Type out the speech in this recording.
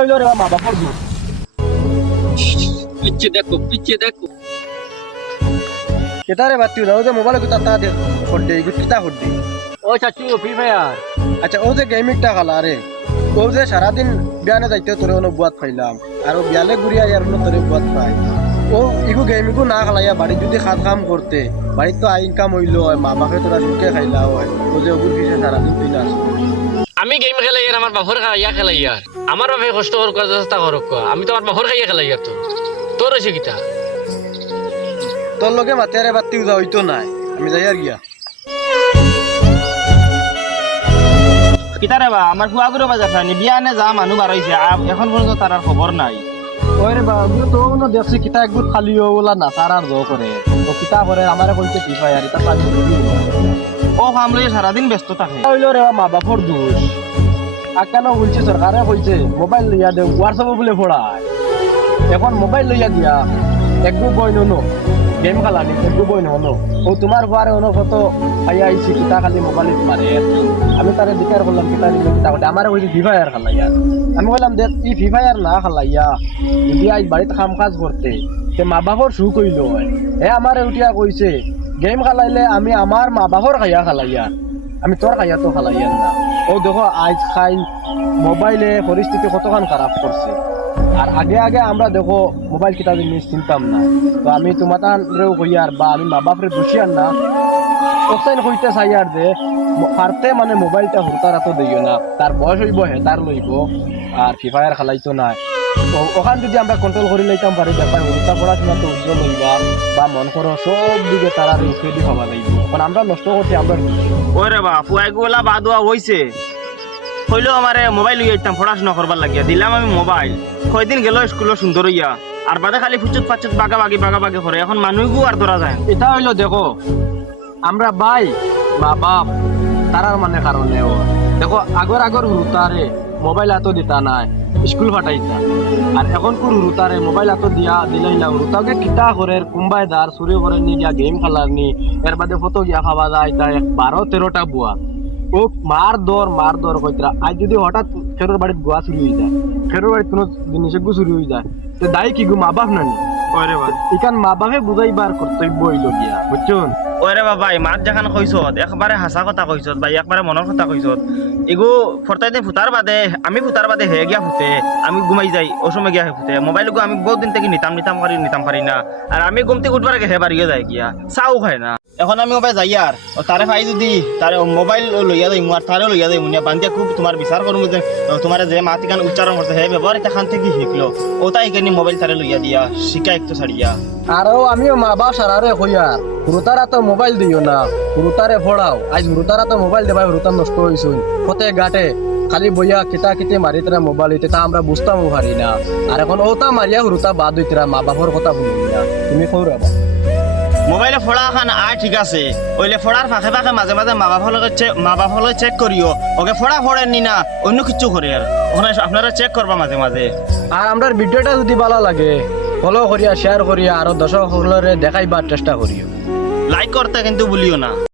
হইলো রে মা বাপর দূর পিচ্ছে দেখো কেতারে বাতি দাও যে মোবাইল কুতা তা দে ফড্ডে ইগুত কিতা ফড্ডে ও চাচু ফ্রি ফায়ার আচ্ছা ও যে গেমিংটা খালা রে ও যে সারাদিন বিয়ানে যাইতে তোরে ono বুয়াত পাইলাম আর ও বিয়ালে ঘুরিয়া ইয়ার ono তোরে বুয়াত পাই ও ইগু গেমিংকু না খালাইয়া বাড়ি যদি খাত কাম করতে বাড়ি তো ইনকাম হইলো হয় মা বাপে তোরা সুখে খাইলা হয় ও যে ওগুর পিছে সারাদিন তুই না আমি গেম খেলাই আর আমার বাপর খাইয়া খেলাই আর আমার বাপে কষ্ট করার চেষ্টা করক আমি তো আমার বাপর খাইয়া খেলাই আর তোর আছে কিতা তোর লগে মাতিয়ারে বাতি উজা হইতো নাই আমি যাই আর গিয়া কিতারে বা আমার ফুয়াগুলো বাজার খানি বিয়ানে যা মানুষ বাড়াইছে এখন পর্যন্ত তার আর খবর নাই ওরে বাবু তো না দেখছি কিতা একগুট খালি ওলা না সার আর জো করে ও কিতা করে আমারে কইতে কি পায় আর এটা পানি ও কাম লইয়া সারাদিন ব্যস্ত থাকে হইলো রে মা বাপর দোষ আকানো বলছে সরকারে কইছে মোবাইল লইয়া দে হোয়াটসঅ্যাপ বলে পড়ায় এখন মোবাইল লইয়া দিয়া একটু বই নো গেম খেলানি একটু বই নো ও তোমার ঘরে অন্য কত আইয়া আইছি কিতা খালি মোবাইল মারে আমি তারে বিচার করলাম কিতা নিলে কিতা করে আমারে কইছে ফ্রি ফায়ার খেলাইয়া আমি বললাম দেখ ই ফ্রি ফায়ার না খেলাইয়া যদি আজ বাড়িতে কাম কাজ করতে তে মা বাপর সুখ হইলো হয় এ আমারে উঠিয়া কইছে গেম খেলাইলে আমি আমার মা বাপর খাইয়া খেলাইয়া আমি তোর খাইয়া তো খেলাইয়া না ও দেখো আজ খাই মোবাইলে পরিস্থিতি কতখান খারাপ করছে আর আগে আগে আমরা দেখো মোবাইল কিতা জিনিস চিনতাম না তো আমি তোমাদেরও কইয়ার বা আমি মা বাপরে দোষিয়ার না ওখান কইতে চাইয়ার যে পারতে মানে মোবাইলটা হুরতার তো দিও না তার বয়স হইব হেতার লইব আর ফ্রি ফায়ার খেলাইতো না ওখান যদি আমরা কন্ট্রোল করে লইতাম পারি ব্যাপার হুরতা পড়াশোনা তো উজ্জ্বল হইবা বা মন করো সব দিকে তারা রেডি হওয়া লাগবে কারণ আমরা নষ্ট করতে আমরা ওরে বা ফুয়াগুলা বাদুয়া হইছে হইলেও আমারে মোবাইল লইয়া ইতাম পড়াশোনা করবার লাগিয়া দিলাম আমি মোবাইল কয়দিন গেল স্কুলে সুন্দর হইয়া আর বাদে খালি ফুচুত পাচুত বাগাবাগি করে এখন মানুষও আর ধরা যায় এটা হইলো দেখো আমরা ভাই মা বাপ তারার মানে কারণে দেখো আগর হুরুতারে মোবাইল এত দিতা নাই স্কুল ফাটাইতা আর এখন কোন হুরুতারে মোবাইল এত দিলাই না হুরুতাকে কিতা করে কুম্বাই দার চুরি করে নি গিয়া গেম খেলার নি এর বাদে ফটো গিয়া খাওয়া যায় তাই 12-13টা বুয়া ও মার দর কইতরা আজ যদি হঠাৎ ফেরোর বাড়িত গোয়া চুরি হয়ে যায় ফেরোর বাড়িত কোনো জিনিস গু চুরি হয়ে যায় তো দায়ী কি গু মা বাপ নানি ওরে বা ইকান মা বাপে বুঝাইবার কর্তব্য হইল গিয়া বুঝছুন ওরে বাবা মাত যেখান কইছত একবারে হাসা কথা কইছত বা একবারে মনের কথা কইছত এগো ফরতাইতে ফুটার বাদে আমি ফুটার বাদে হে গিয়া ফুটে আমি ঘুমাই যাই ও সময় গিয়া হে ফুটে মোবাইল গো আমি বহুত দিন থেকে নিতাম পারি না আর আমি ঘুমতে উঠবার আগে হে বাড়িয়ে যায় গিয়া চাও খায় না এখন আমি ওবাই যাই আর তারে ভাই যদি তারে মোবাইল লইয়া যাই আর তারে লইয়া যাই মুনিয়া বান্ধিয়া খুব তোমার বিচার করবো যে তোমার যে মাতি গান উচ্চারণ করছে হে ব্যবহার এটা খান থেকে শিখলো ওটাই এখানে মোবাইল তারে লইয়া দিয়া শিখা একটু ছাড়িয়া আরো আমিও মা বাপ সারারে কইয়ার হুরুতারা তো মোবাইল দিও না হুরুতারে ফড়াও আজ হুরুতারা তো মোবাইল দেবাই হুরুতার নষ্ট হইছুন কতে গাটে খালি বইয়া কিতে মারি তারা মোবাইল হইতে তা আমরা বুঝতাম পারি না আর এখন ওটা মারিয়া হুরুতা বাদ হইতরা মা বাপর কথা বলি না তুমি কৌরাবা মোবাইলে ফোড়া খান আর ঠিক আছে ওইলে ফোড়ার ফাঁকে ফাঁকে মাঝে মাঝে মা বাপলে চেক করিও ওকে ফোড়া ফোড়েননি না অন্য কিছু করে আর ওখানে আপনারা চেক করবা মাঝে মাঝে আর আমরা ভিডিওটা যদি ভালো লাগে ফলো করিয়া শেয়ার করিয়া আরো দর্শক সকলরে দেখাইবার চেষ্টা করিও লাইক করতে কিন্তু ভুলিও না।